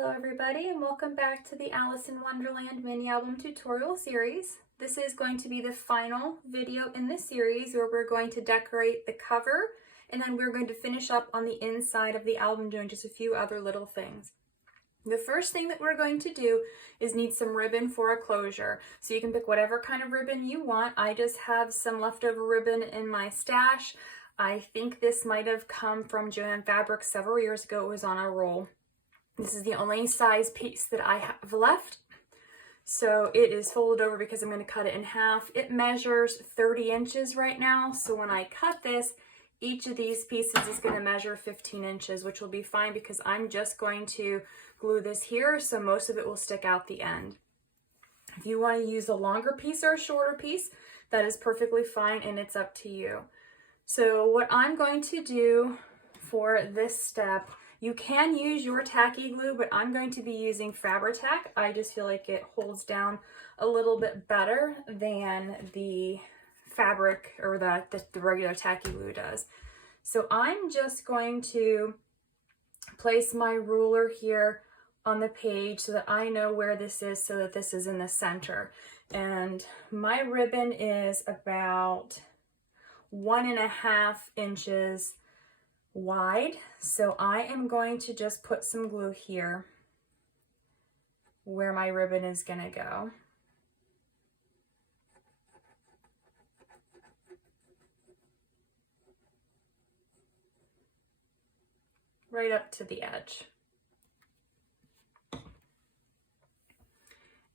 Hello everybody and welcome back to the Alice in Wonderland mini album tutorial series. This is going to be the final video in this series where we're going to decorate the cover and then we're going to finish up on the inside of the album doing just a few other little things. The first thing that we're going to do is need some ribbon for a closure. So you can pick whatever kind of ribbon you want. I just have some leftover ribbon in my stash. I think this might have come from Joann Fabric several years ago. It was on a roll. This is the only size piece that I have left. So it is folded over because I'm going to cut it in half. It measures 30 inches right now. So when I cut this, each of these pieces is going to measure 15 inches, which will be fine because I'm just going to glue this here. So most of it will stick out the end. If you want to use a longer piece or a shorter piece, that is perfectly fine and it's up to you. So what I'm going to do for this step, you can use your tacky glue, but I'm going to be using Fabri-Tac. I just feel like it holds down a little bit better than the fabric or the regular tacky glue does. So I'm just going to place my ruler here on the page so that I know where this is so that this is in the center. And my ribbon is about 1.5 inches wide, so I am going to just put some glue here where my ribbon is going to go. Right up to the edge.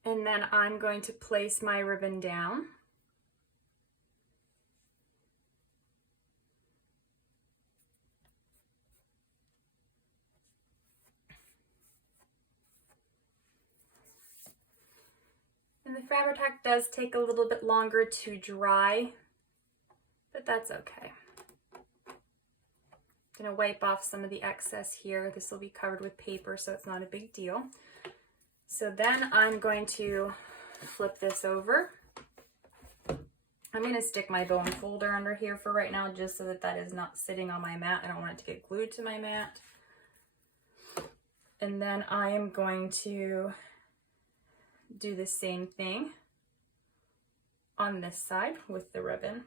And then I'm going to place my ribbon down. And the Fabri-Tac does take a little bit longer to dry, but that's okay. I'm gonna wipe off some of the excess here. This will be covered with paper, so it's not a big deal. So then I'm going to flip this over. I'm gonna stick my bone folder under here for right now, just so that that is not sitting on my mat. I don't want it to get glued to my mat. And then I am going to do the same thing on this side with the ribbon.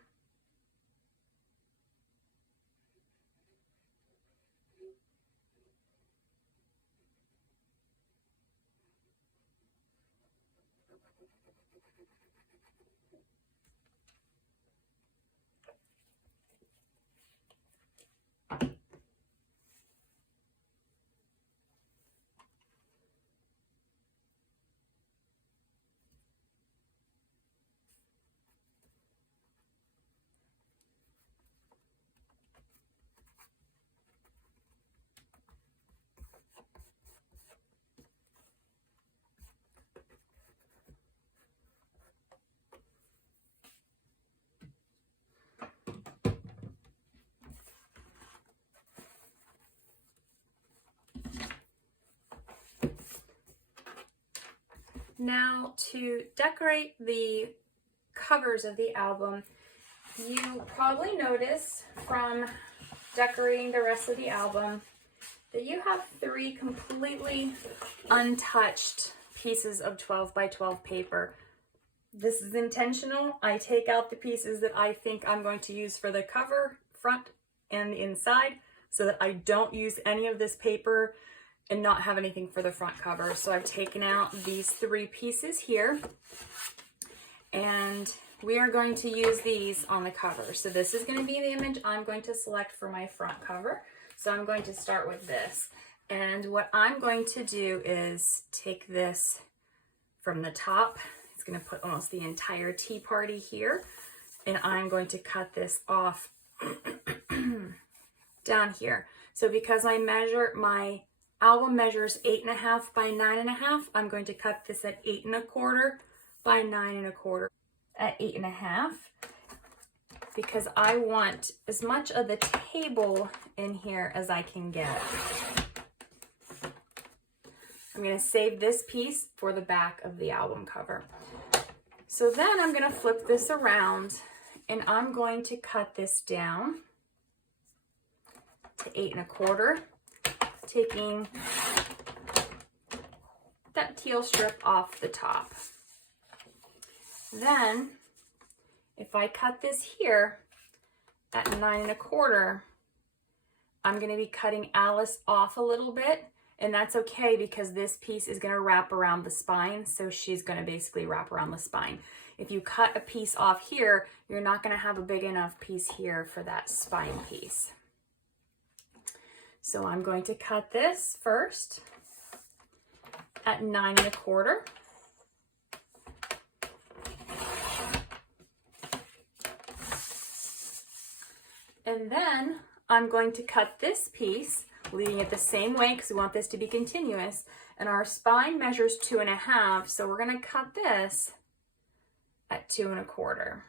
Now to decorate the covers of the album, you probably noticed from decorating the rest of the album that you have 3 completely untouched pieces of 12 by 12 paper. This is intentional. I take out the pieces that I think I'm going to use for the cover, front and the inside, so that I don't use any of this paper and not have anything for the front cover. So I've taken out these 3 pieces here and we are going to use these on the cover. So this is going to be the image I'm going to select for my front cover. So I'm going to start with this. And what I'm going to do is take this from the top. It's going to put almost the entire tea party here. And I'm going to cut this off down here. So because my album measures 8.5 by 9.5, I'm going to cut this at 8 1/4 by 9 1/4 at 8.5 because I want as much of the table in here as I can get. I'm going to save this piece for the back of the album cover. So then I'm going to flip this around and I'm going to cut this down to 8 1/4, taking that teal strip off the top. Then, if I cut this here at 9 1/4, I'm going to be cutting Alice off a little bit, and that's okay because this piece is going to wrap around the spine, so she's going to basically wrap around the spine. If you cut a piece off here, you're not going to have a big enough piece here for that spine piece. So I'm going to cut this first at 9 1/4. And then I'm going to cut this piece, leaving it the same way because we want this to be continuous. And our spine measures 2 1/2, so we're going to cut this at 2 1/4.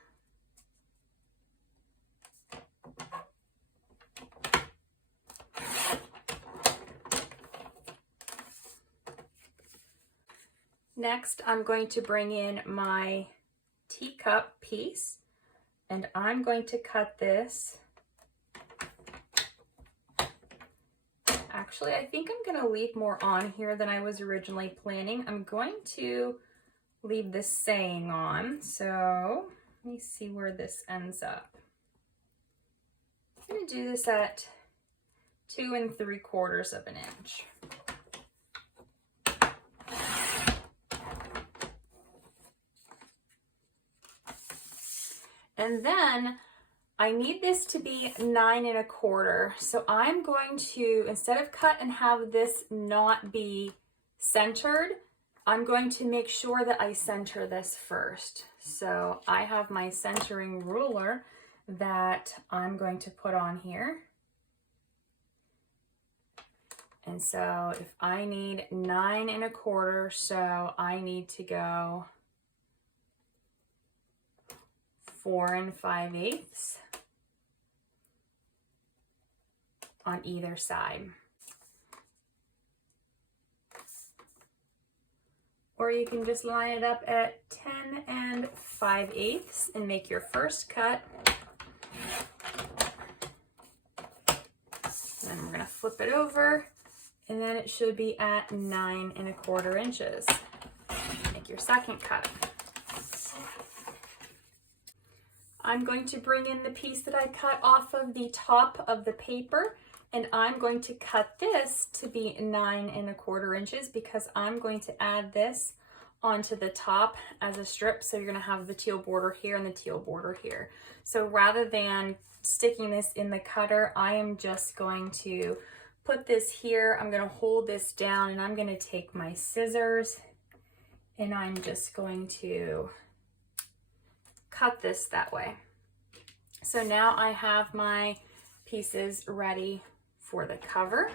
Next, I'm going to bring in my teacup piece, and I'm going to cut this. Actually, I think I'm going to leave more on here than I was originally planning. I'm going to leave this saying on, so let me see where this ends up. I'm going to do this at 2 3/4 of an inch. And then I need this to be 9 1/4. So I'm going to, instead of cut and have this not be centered, I'm going to make sure that I center this first. So I have my centering ruler that I'm going to put on here. And so if I need 9 1/4, so I need to go 4 5/8 on either side. Or you can just line it up at 10 5/8 and make your first cut. Then we're going to flip it over, and then it should be at 9 1/4 inches. Make your second cut. I'm going to bring in the piece that I cut off of the top of the paper, and I'm going to cut this to be 9 1/4 inches because I'm going to add this onto the top as a strip. So you're going to have the teal border here and the teal border here. So rather than sticking this in the cutter, I am just going to put this here. I'm going to hold this down, and I'm going to take my scissors, and I'm just going to cut this that way. So now I have my pieces ready for the cover.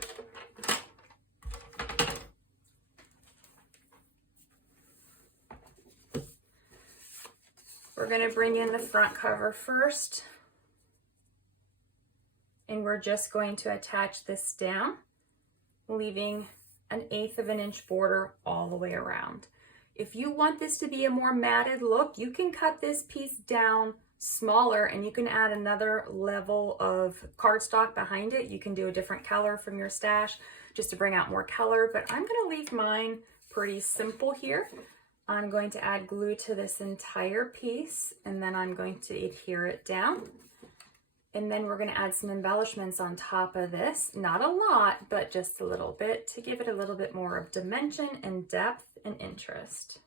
We're going to bring in the front cover first, and we're just going to attach this down, leaving 1/8 of an inch border all the way around. If you want this to be a more matted look, you can cut this piece down smaller and you can add another level of cardstock behind it. You can do a different color from your stash just to bring out more color, but I'm going to leave mine pretty simple here. I'm going to add glue to this entire piece, and then I'm going to adhere it down. And then we're going to add some embellishments on top of this. Not a lot, but just a little bit to give it a little bit more of dimension and depth and interest.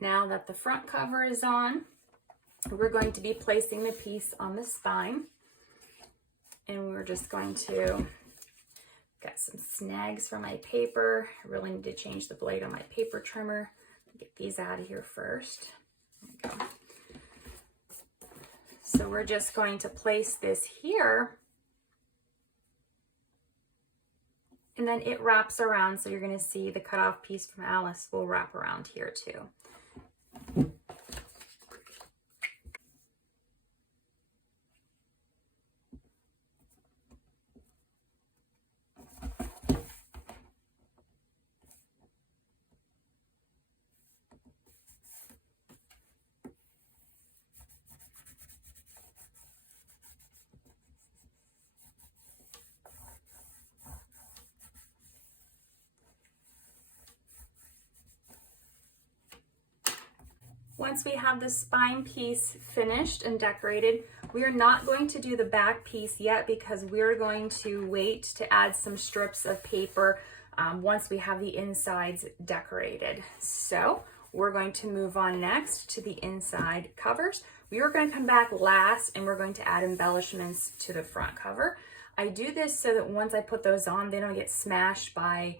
Now that the front cover is on, we're going to be placing the piece on the spine, and we're just going to get some snags from my paper. I really need to change the blade on my paper trimmer. Get these out of here first. There we go. So we're just going to place this here, and then it wraps around. So you're going to see the cutoff piece from Alice will wrap around here too. Once we have the spine piece finished and decorated, we are not going to do the back piece yet because we're going to wait to add some strips of paper once we have the insides decorated. So we're going to move on next to the inside covers. We are going to come back last and we're going to add embellishments to the front cover. I do this so that once I put those on, they don't get smashed by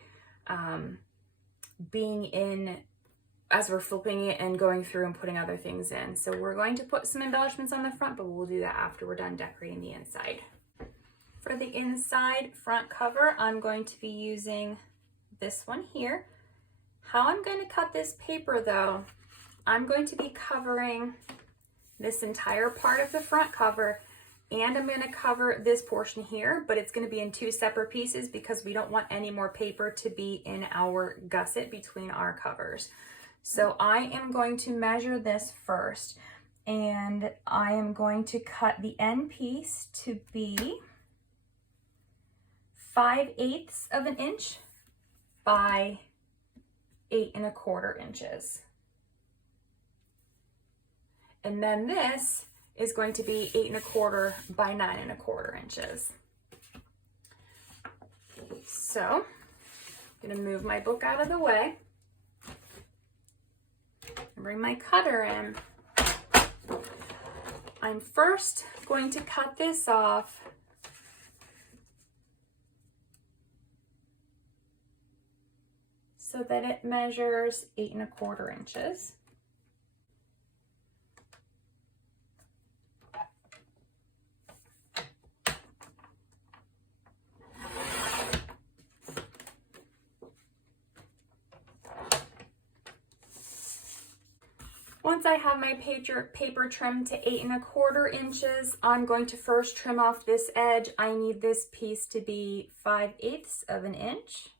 being in as we're flipping it and going through and putting other things in. So we're going to put some embellishments on the front, but we'll do that after we're done decorating the inside. For the inside front cover, I'm going to be using this one here. How I'm going to cut this paper though, I'm going to be covering this entire part of the front cover, and I'm going to cover this portion here, but it's going to be in two separate pieces because we don't want any more paper to be in our gusset between our covers. So I am going to measure this first, and I am going to cut the end piece to be 5/8 of an inch by 8 1/4 inches. And then this is going to be 8 1/4 by 9 1/4 inches. So I'm gonna move my book out of the way. Bring my cutter in. I'm first going to cut this off so that it measures 8 1/4 inches. Once I have my paper trimmed to 8 1/4 inches, I'm going to first trim off this edge. I need this piece to be 5/8 of an inch.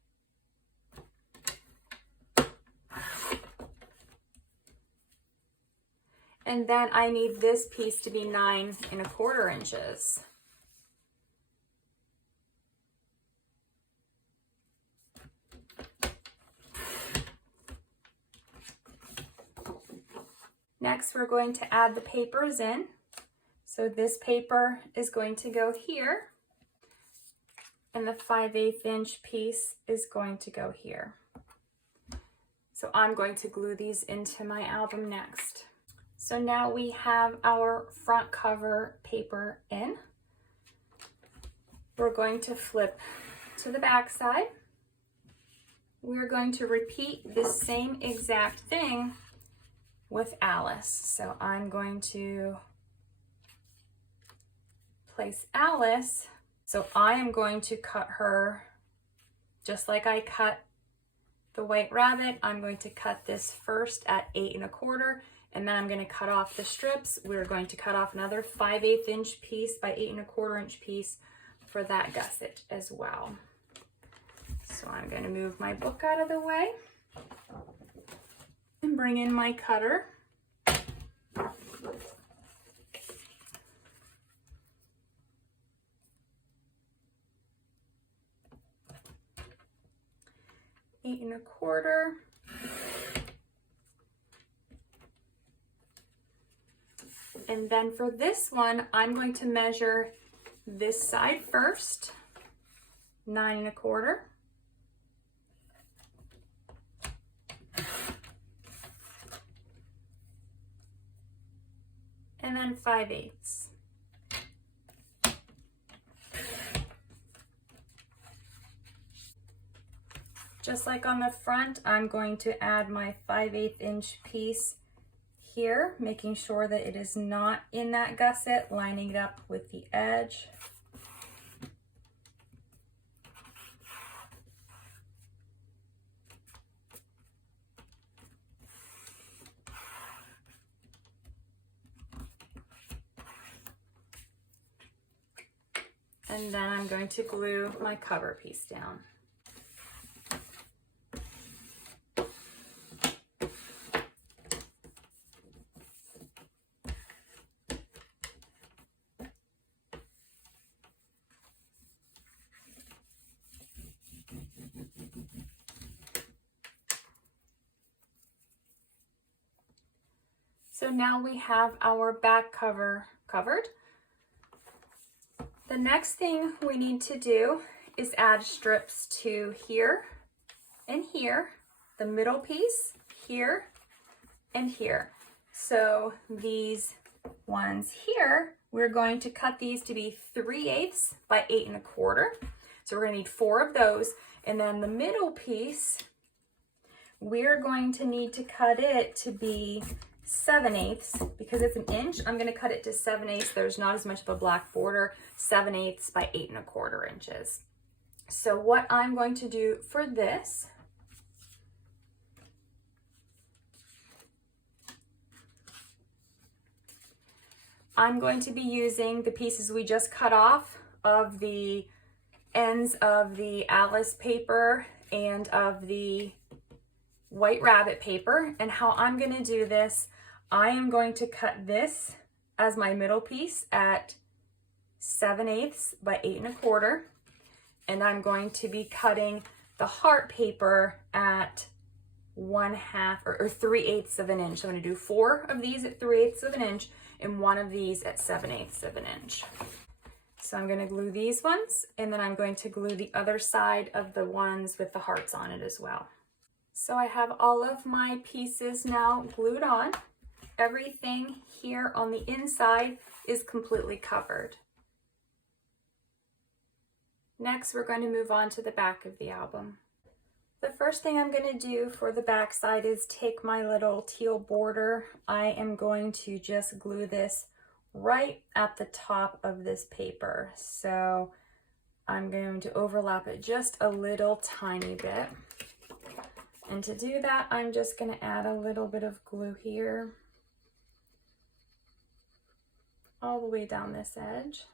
And then I need this piece to be 9 1/4 inches. Next, we're going to add the papers in. So this paper is going to go here, and the 5/8 inch piece is going to go here. So I'm going to glue these into my album next. So now we have our front cover paper in. We're going to flip to the back side. We're going to repeat the same exact thing with Alice. So I'm going to place Alice. So I am going to cut her just like I cut the White Rabbit. I'm going to cut this first at 8 1/4, and then I'm going to cut off the strips. We're going to cut off another 5/8 inch piece by 8 1/4 inch piece for that gusset as well. So I'm going to move my book out of the way and bring in my cutter. Eight 1/4. And then for this one, I'm going to measure this side first, 9 1/4. And then 5/8. Just like on the front, I'm going to add my 5/8 inch piece here, making sure that it is not in that gusset, lining it up with the edge. And then I'm going to glue my cover piece down. So now we have our back cover covered. The next thing we need to do is add strips to here and here, the middle piece, here and here. So these ones here, we're going to cut these to be 3/8 by 8 1/4. So we're gonna need 4 of those. And then the middle piece, we're going to need to cut it to be 7/8 because it's an inch. I'm going to cut it to 7/8. There's not as much of a black border. 7/8 by 8 1/4 inches. So what I'm going to do for this, I'm going to be using the pieces we just cut off of the ends of the Alice paper and of the White Rabbit paper. And how I'm going to do this, I am going to cut this as my middle piece at 7/8 by 8 1/4, and I'm going to be cutting the heart paper at 1/2 or 3/8 of an inch. So I'm going to do 4 of these at 3/8 of an inch and 1 of these at 7/8 of an inch. So I'm going to glue these ones, and then I'm going to glue the other side of the ones with the hearts on it as well. So I have all of my pieces now glued on. Everything here on the inside is completely covered. Next, we're going to move on to the back of the album. The first thing I'm going to do for the back side is take my little teal border. I am going to just glue this right at the top of this paper. So I'm going to overlap it just a little tiny bit. And to do that, I'm just going to add a little bit of glue here, all the way down this edge.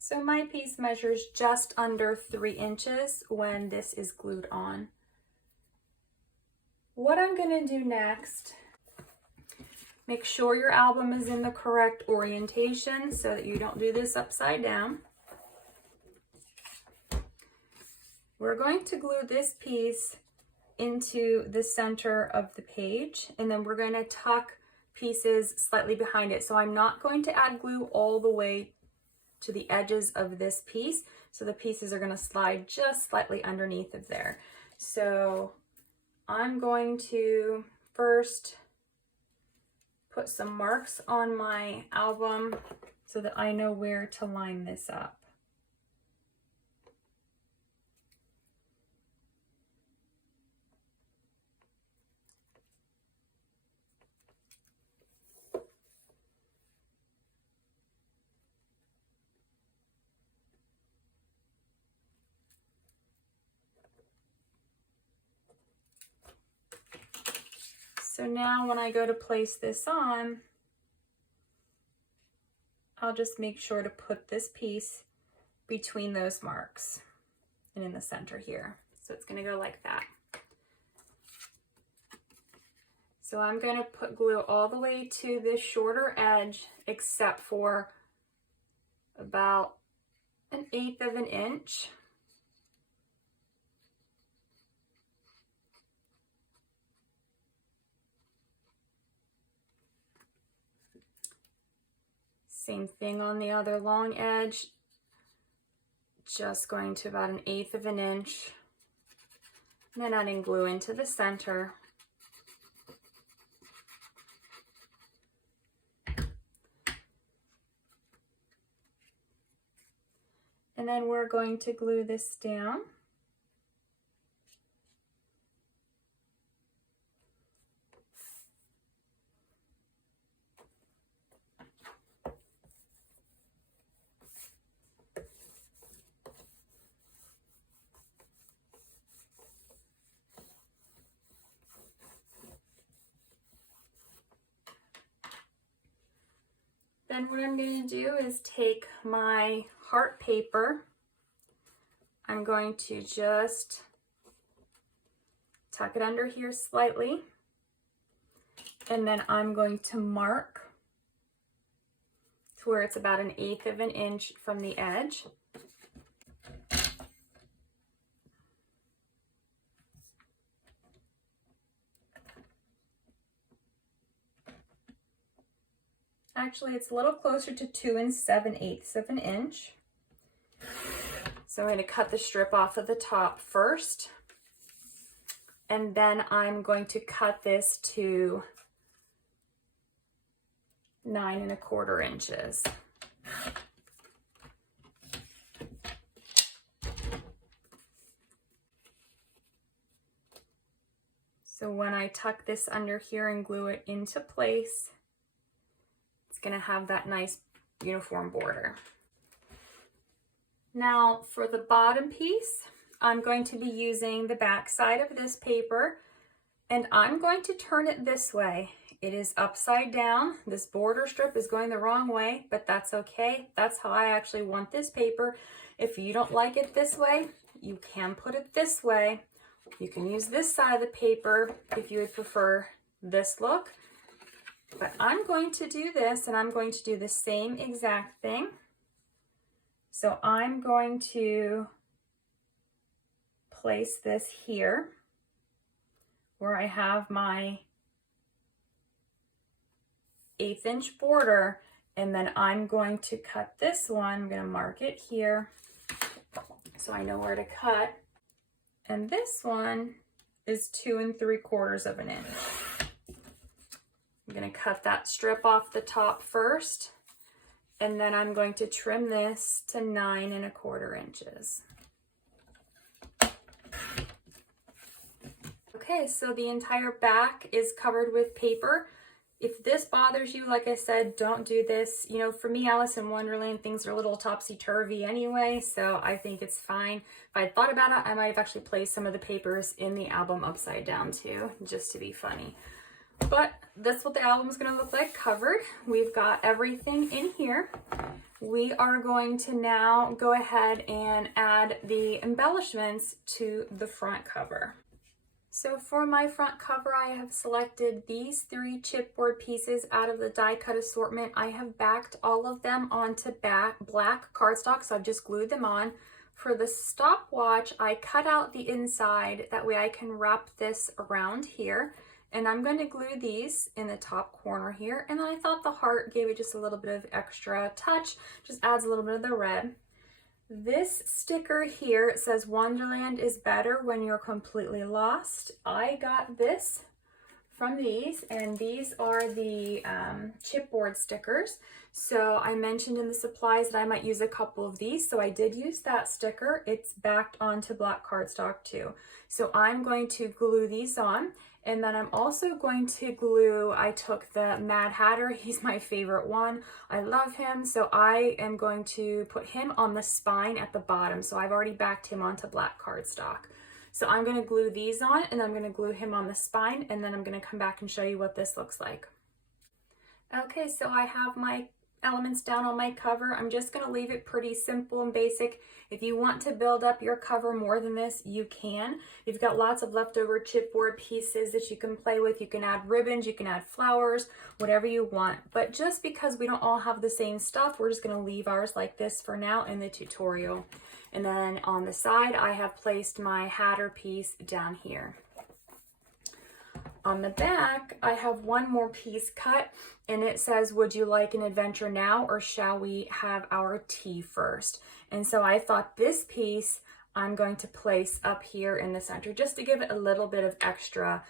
So my piece measures just under 3 inches when this is glued on. What I'm going to do next, make sure your album is in the correct orientation so that you don't do this upside down. We're going to glue this piece into the center of the page, and then we're going to tuck pieces slightly behind it. So I'm not going to add glue all the way to the edges of this piece. So the pieces are going to slide just slightly underneath of there. So I'm going to first put some marks on my album so that I know where to line this up. So now when I go to place this on, I'll just make sure to put this piece between those marks and in the center here. So it's going to go like that. So I'm going to put glue all the way to this shorter edge, except for about 1/8 of an inch. Same thing on the other long edge, just going to about 1/8 of an inch, and then adding glue into the center. And then we're going to glue this down. Then what I'm going to do is take my heart paper. I'm going to just tuck it under here slightly, and then I'm going to mark to where it's about 1/8 of an inch from the edge. Actually, it's a little closer to 2 7/8 of an inch. So I'm going to cut the strip off of the top first, and then I'm going to cut this to 9 1/4 inches. So when I tuck this under here and glue it into place, it's going to have that nice uniform border. Now for the bottom piece, I'm going to be using the back side of this paper, and I'm going to turn it this way. It is upside down. This border strip is going the wrong way, but that's okay. That's how I actually want this paper. If you don't like it this way, you can put it this way. You can use this side of the paper if you would prefer this look. But I'm going to do this, and I'm going to do the same exact thing. So I'm going to place this here where I have my 1/8 inch border, and then I'm going to cut this one. I'm going to mark it here so I know where to cut. And this one is 2 3/4 of an inch. I'm going to cut that strip off the top first, and then I'm going to trim this to 9 1/4 inches. Okay, so the entire back is covered with paper. If this bothers you, like I said, don't do this. You know, for me, Alice in Wonderland, things are a little topsy-turvy anyway, so I think it's fine. If I had thought about it, I might have actually placed some of the papers in the album upside down too, just to be funny. But that's what the album is going to look like covered. We've got everything in here. We are going to now go ahead and add the embellishments to the front cover. So for my front cover, I have selected these 3 chipboard pieces out of the die cut assortment. I have backed all of them onto black cardstock, so I've just glued them on. For the stopwatch, I cut out the inside, that way I can wrap this around here. And I'm going to glue these in the top corner here. And then I thought the heart gave it just a little bit of extra touch, just adds a little bit of the red. This sticker here, it says Wonderland is better when you're completely lost. I got this from these, and these are the chipboard stickers. So I mentioned in the supplies that I might use a couple of these, so I did use that sticker. It's backed onto black cardstock too. So I'm going to glue these on, and then I'm also going to glue, I took the Mad Hatter, he's my favorite one. I love him, so I am going to put him on the spine at the bottom. So I've already backed him onto black cardstock. So I'm going to glue these on, and I'm going to glue him on the spine, and then I'm going to come back and show you what this looks like. Okay, so I have my elements down on my cover. I'm just going to leave it pretty simple and basic. If you want to build up your cover more than this, you can. You've got lots of leftover chipboard pieces that you can play with. You can add ribbons, you can add flowers, whatever you want. But just because we don't all have the same stuff, we're just going to leave ours like this for now in the tutorial. And then on the side, I have placed my hatter piece down here. On the back, I have one more piece cut, and it says, would you like an adventure now, or shall we have our tea first? And so I thought this piece I'm going to place up here in the center just to give it a little bit of extra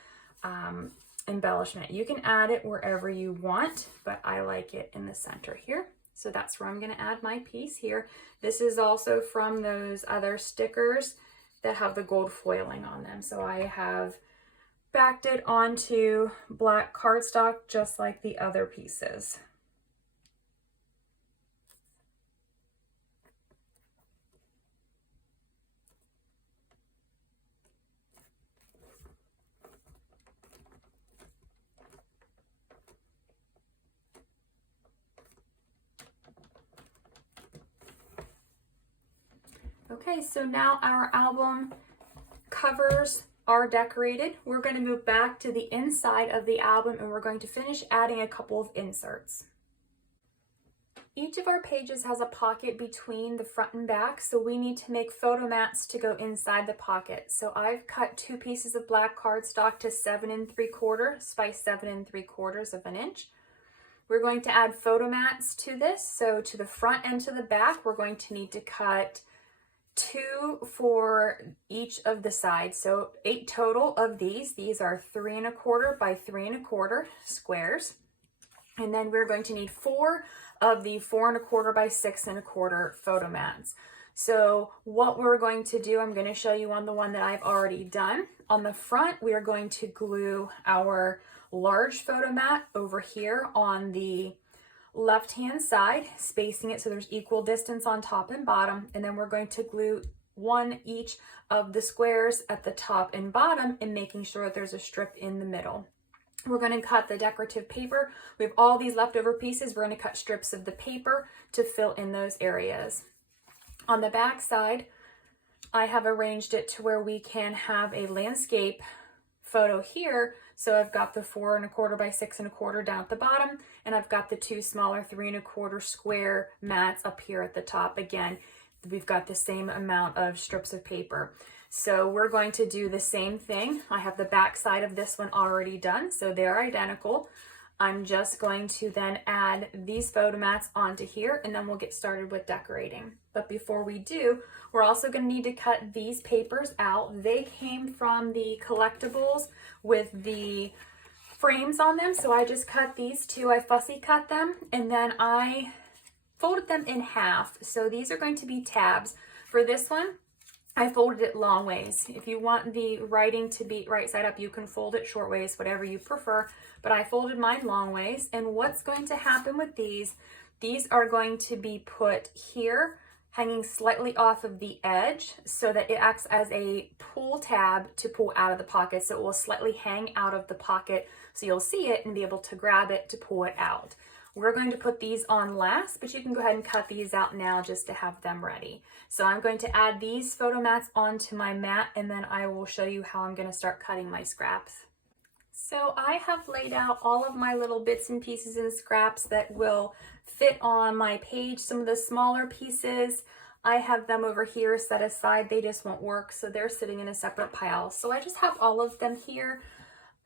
embellishment. You can add it wherever you want, but I like it in the center here. So that's where I'm going to add my piece here. This is also from those other stickers that have the gold foiling on them. So I have backed it onto black cardstock just like the other pieces. Okay, so now our album covers are decorated. We're going to move back to the inside of the album, and we're going to finish adding a couple of inserts. Each of our pages has a pocket between the front and back, so we need to make photo mats to go inside the pocket. So I've cut 2 pieces of black cardstock to 7 3/4 by 7 3/4 of an inch. We're going to add photo mats to this. So to the front and to the back, we're going to need to cut 2 for each of the sides, so 8 total of these. These are 3 1/4 by 3 1/4 squares, and then we're going to need 4 of the 4 1/4 by 6 1/4 photo mats. So what we're going to do, I'm going to show you on the one that I've already done. On the front, we are going to glue our large photo mat over here on the left hand side, spacing it so there's equal distance on top and bottom, and then we're going to glue 1 each of the squares at the top and bottom, and making sure that there's a strip in the middle. We're going to cut the decorative paper. We have all these leftover pieces. We're going to cut strips of the paper to fill in those areas. On the back side, I have arranged it to where we can have a landscape photo here. So I've got the 4 1/4 by 6 1/4 down at the bottom, and I've got the 2 smaller 3 1/4 square mats up here at the top. Again, we've got the same amount of strips of paper. So we're going to do the same thing. I have the back side of this one already done, so they're identical. I'm just going to then add these photo mats onto here, and then we'll get started with decorating. But before we do, we're also going to need to cut these papers out. They came from the collectibles with the frames on them, so I just cut these 2. I fussy cut them, and then I folded them in half. So these are going to be tabs. For this one, I folded it long ways. If you want the writing to be right side up, you can fold it short ways, whatever you prefer, but I folded mine long ways. And what's going to happen with these are going to be put here, hanging slightly off of the edge, so that it acts as a pull tab to pull out of the pocket. So it will slightly hang out of the pocket, so you'll see it and be able to grab it to pull it out. We're going to put these on last, but you can go ahead and cut these out now just to have them ready. So I'm going to add these photo mats onto my mat, and then I will show you how I'm going to start cutting my scraps. So I have laid out all of my little bits and pieces and scraps that will fit on my page. Some of the smaller pieces, I have them over here set aside. They just won't work, so they're sitting in a separate pile. So I just have all of them here.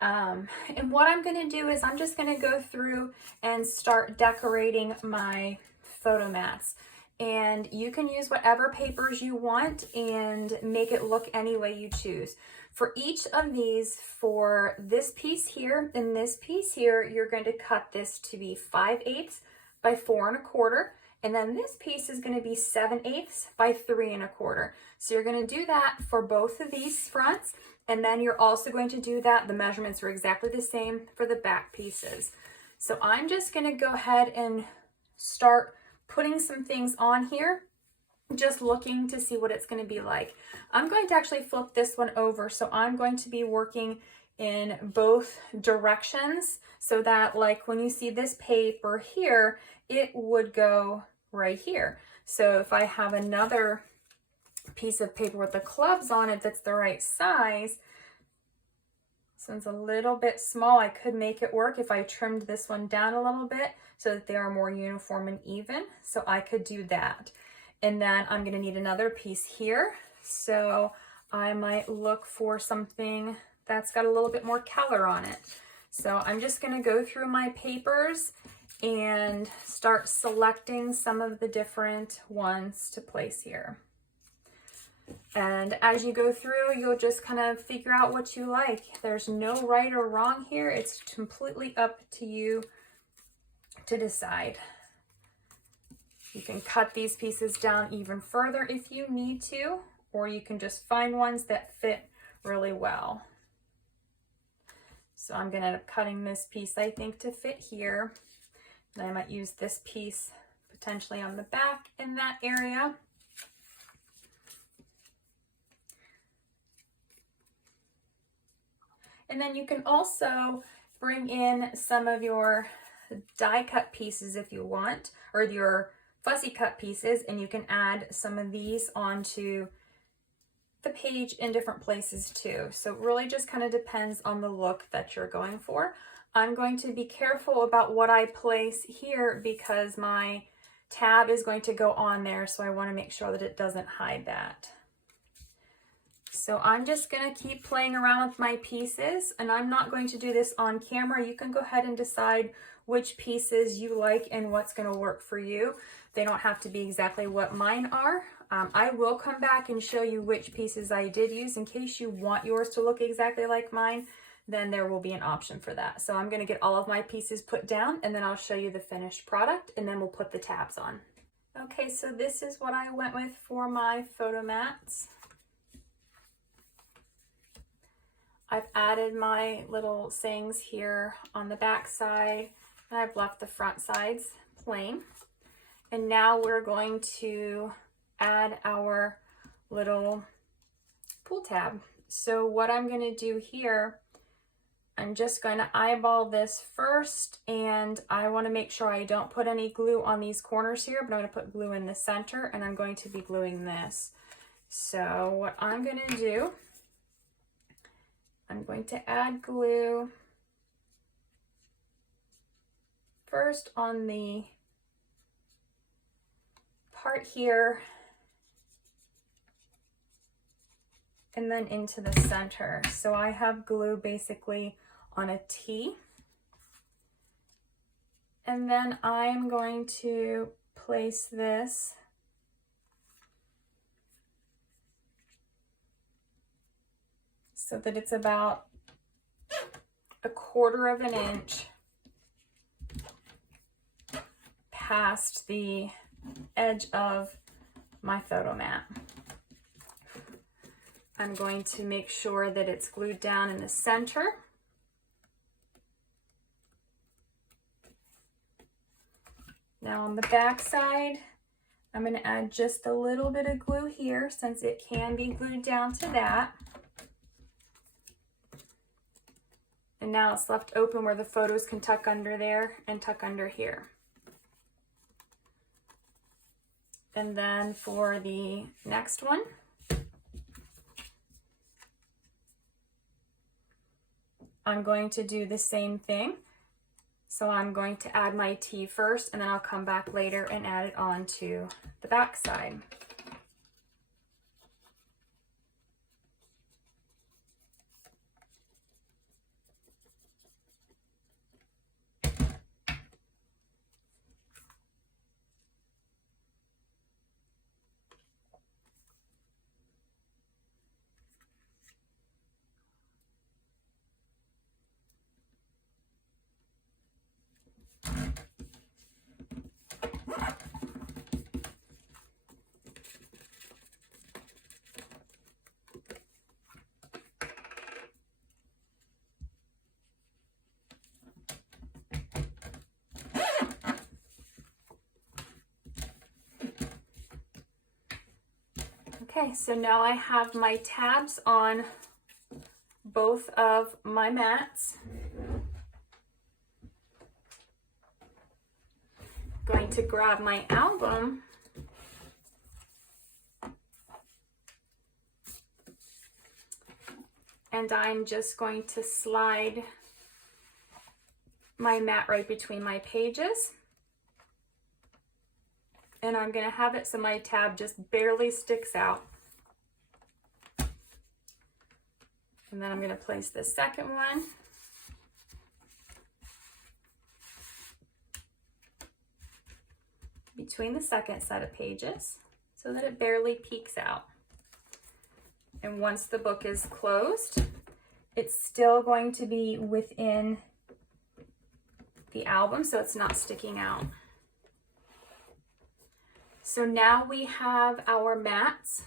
And what I'm going to do is I'm just going to go through and start decorating my photo mats. And you can use whatever papers you want and make it look any way you choose. For each of these, for this piece here and this piece here, you're going to cut this to be 5/8 by 4 1/4. And then this piece is going to be 7/8 by 3 1/4. So you're going to do that for both of these fronts. And then you're also going to do that, the measurements are exactly the same for the back pieces. So I'm just going to go ahead and start putting some things on here, just looking to see what it's going to be like. I'm going to actually flip this one over, so I'm going to be working in both directions so that like when you see this paper here, it would go right here. So if I have another piece of paper with the clubs on it that's the right size, this one's a little bit small, I could make it work if I trimmed this one down a little bit so that they are more uniform and even. So I could do that. And then I'm going to need another piece here. So I might look for something that's got a little bit more color on it. So I'm just going to go through my papers and start selecting some of the different ones to place here. And as you go through, you'll just kind of figure out what you like. There's no right or wrong here. It's completely up to you to decide. You can cut these pieces down even further if you need to, or you can just find ones that fit really well. So I'm going to end up cutting this piece, I think, to fit here. And I might use this piece potentially on the back in that area. And then you can also bring in some of your die cut pieces if you want, or your fussy cut pieces, and you can add some of these onto the page in different places too. So it really just kind of depends on the look that you're going for. I'm going to be careful about what I place here because my tab is going to go on there, so I want to make sure that it doesn't hide that. So I'm just going to keep playing around with my pieces, and I'm not going to do this on camera. You can go ahead and decide which pieces you like and what's going to work for you. They don't have to be exactly what mine are. I will come back and show you which pieces I did use in case you want yours to look exactly like mine. Then there will be an option for that. So I'm going to get all of my pieces put down, and then I'll show you the finished product, and then we'll put the tabs on. Okay, so this is what I went with for my photo mats. I've added my little sayings here on the back side, and I've left the front sides plain. And now we're going to add our little pull tab. So what I'm going to do here, I'm just going to eyeball this first, and I want to make sure I don't put any glue on these corners here, but I'm going to put glue in the center, and I'm going to be gluing this. So what I'm going to do, I'm going to add glue first on the part here and then into the center. So I have glue basically on a T, and then I'm going to place this so that it's about 1/4 of an inch past the edge of my photo mat. I'm going to make sure that it's glued down in the center. Now on the back side, I'm going to add just a little bit of glue here since it can be glued down to that. And now it's left open where the photos can tuck under there and tuck under here. And then for the next one, I'm going to do the same thing. So I'm going to add my T first, and then I'll come back later and add it on to the back side. Okay, so now I have my tabs on both of my mats. Going to grab my album and I'm just going to slide my mat right between my pages. And I'm going to have it so my tab just barely sticks out. And then I'm going to place the second one. Between the second set of pages so that it barely peeks out. And once the book is closed, it's still going to be within the album so it's not sticking out. So now we have our mats.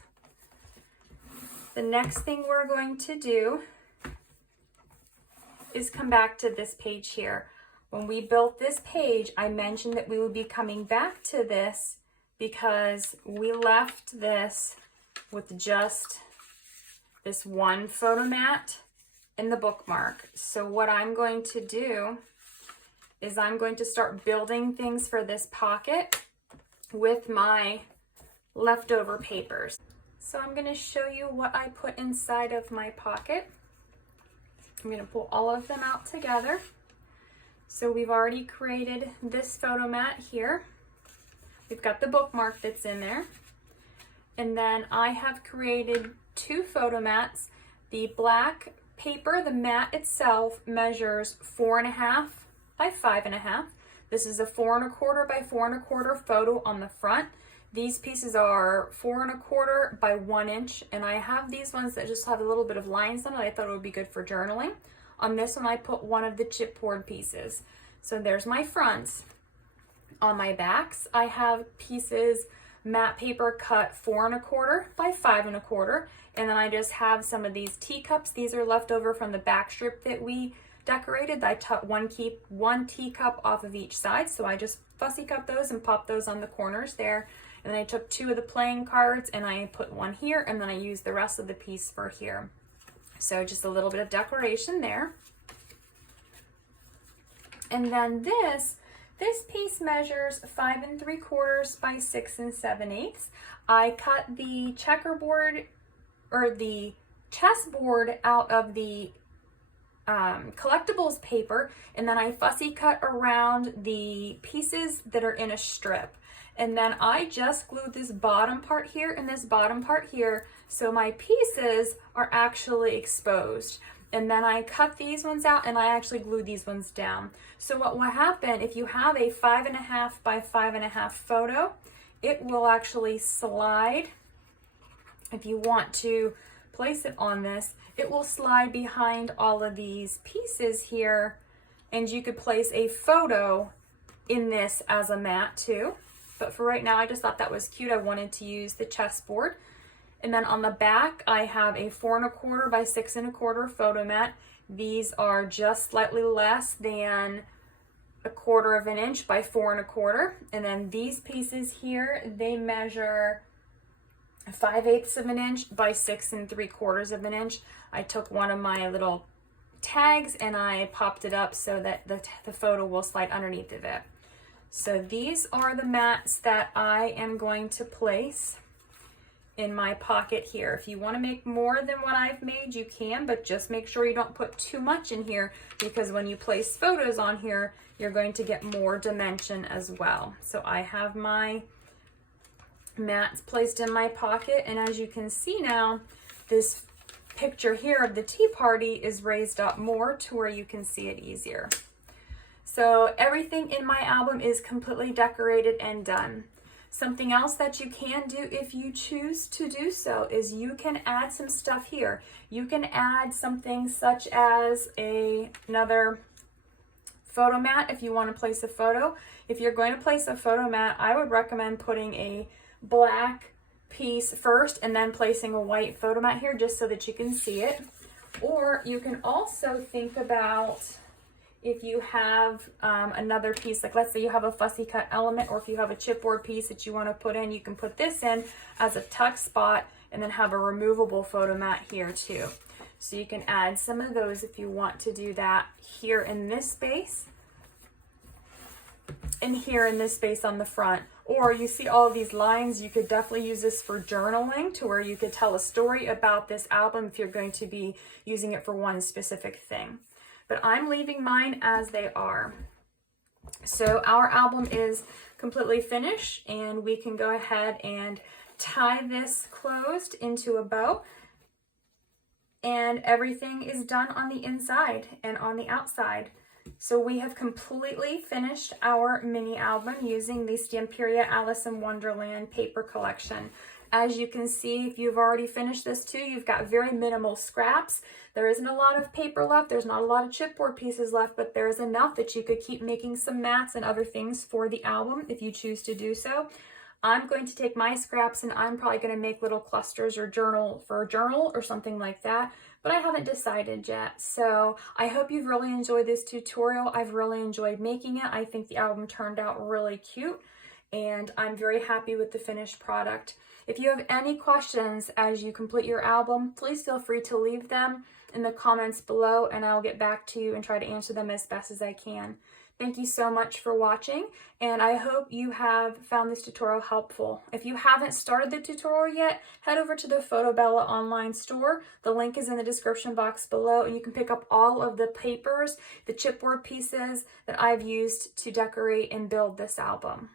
The next thing we're going to do is come back to this page here. When we built this page, I mentioned that we would be coming back to this because we left this with just this one photo mat and the bookmark. So what I'm going to do is I'm going to start building things for this pocket with my leftover papers. So I'm going to show you what I put inside of my pocket. I'm going to pull all of them out together. So we've already created this photo mat here. We've got the bookmark that's in there. And then I have created two photo mats. The black paper, the mat itself, measures 4.5 by 5.5. This is a 4 1/4 by 4 1/4 photo on the front. These pieces are 4 1/4 by 1 inch, and I have these ones that just have a little bit of lines on it. I thought it would be good for journaling. On this one, I put one of the chipboard pieces. So there's my fronts. On my backs, I have pieces, matte paper cut 4 1/4 by 5 1/4, and then I just have some of these teacups. These are left over from the back strip that we decorated. I took one teacup off of each side, so I just fussy cut those and pop those on the corners there. And then I took two of the playing cards and I put one here, and then I used the rest of the piece for here. So just a little bit of decoration there. And then this piece measures 5 3/4 by 6 7/8. I cut the checkerboard or the chessboard out of the collectibles paper, and then I fussy cut around the pieces that are in a strip. And then I just glued this bottom part here and this bottom part here so my pieces are actually exposed. And then I cut these ones out and I actually glued these ones down. So what will happen if you have a 5.5 by 5.5 photo, it will actually slide. If you want to place it on this, it will slide behind all of these pieces here, and you could place a photo in this as a mat too. But for right now, I just thought that was cute. I wanted to use the chessboard. And then on the back, I have a 4 1/4 by 6 1/4 photo mat. These are just slightly less than 1/4 of an inch by 4 1/4. And then these pieces here, they measure 5/8 of an inch by 6 3/4 of an inch. I took one of my little tags and I popped it up so that the photo will slide underneath of it. So these are the mats that I am going to place in my pocket here. If you want to make more than what I've made, you can, but just make sure you don't put too much in here, because when you place photos on here, you're going to get more dimension as well. So I have my mats placed in my pocket, and as you can see now, this picture here of the tea party is raised up more to where you can see it easier. So everything in my album is completely decorated and done. Something else that you can do if you choose to do so is you can add some stuff here. You can add something such as another photo mat if you want to place a photo. If you're going to place a photo mat, I would recommend putting a black piece first and then placing a white photo mat here just so that you can see it. Or you can also think about, if you have another piece, like let's say you have a fussy cut element, or if you have a chipboard piece that you want to put in, you can put this in as a tuck spot and then have a removable photo mat here too. So you can add some of those if you want to do that here in this space and here in this space on the front. Or you see all of these lines, you could definitely use this for journaling, to where you could tell a story about this album if you're going to be using it for one specific thing. But I'm leaving mine as they are. So our album is completely finished, and we can go ahead and tie this closed into a bow. And everything is done on the inside and on the outside. So we have completely finished our mini album using the Stamperia Alice in Wonderland paper collection. As you can see, if you've already finished this too, you've got very minimal scraps. There isn't a lot of paper left. There's not a lot of chipboard pieces left, but there's enough that you could keep making some mats and other things for the album if you choose to do so. I'm going to take my scraps and I'm probably going to make little clusters or journal for a journal or something like that, but I haven't decided yet. So I hope you've really enjoyed this tutorial. I've really enjoyed making it. I think the album turned out really cute, and I'm very happy with the finished product. If you have any questions as you complete your album, please feel free to leave them in the comments below, and I'll get back to you and try to answer them as best as I can. Thank you so much for watching, and I hope you have found this tutorial helpful. If you haven't started the tutorial yet, head over to the Photobella online store. The link is in the description box below, and you can pick up all of the papers, the chipboard pieces that I've used to decorate and build this album.